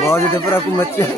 बाजू तो पूरा कुमच्ची है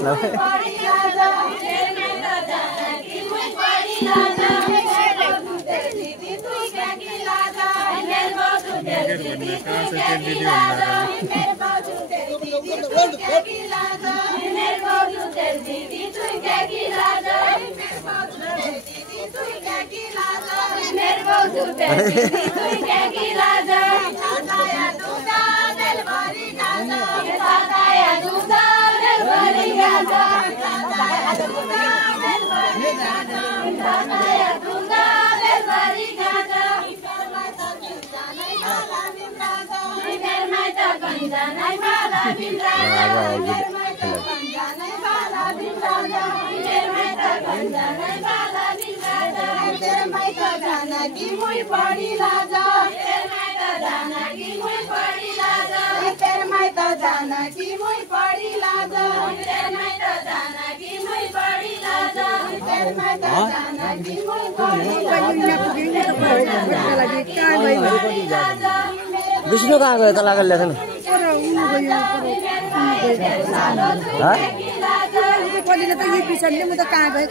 विष्णु कहाँ गयो त लागल लेखन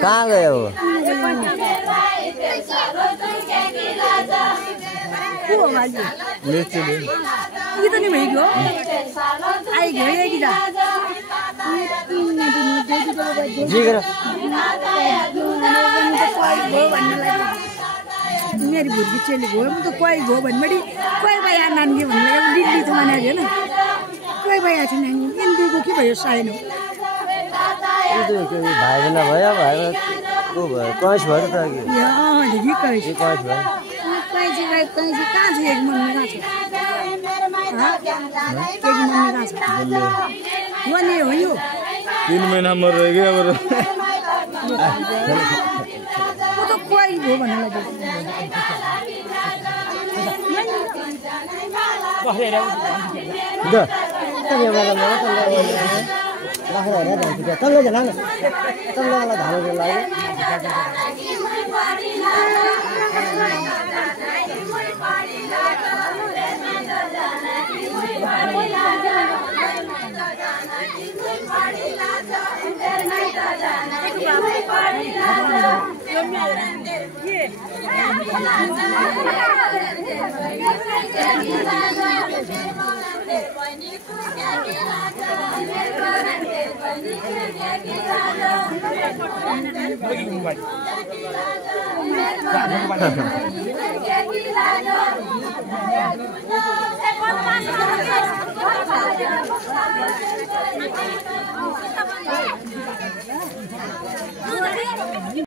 कहाँ गयो मेरी भुर्गी चेली गयो म त कोही गयो भन्ने कोही भइया नानी भन्ने दिल्ली त माने हैन कोही भइया छ नानी इन्डीको के भयो साइन हो यो के भाइ बना भयो भाइ को भयो कइस भयो त के दिदी कइस भयो कइस कहाँ छ एक मन में छ एक मन में छ वने हो यो 3 महिना मर रह गया और वो तो कोई हो भन्ने लाग्यो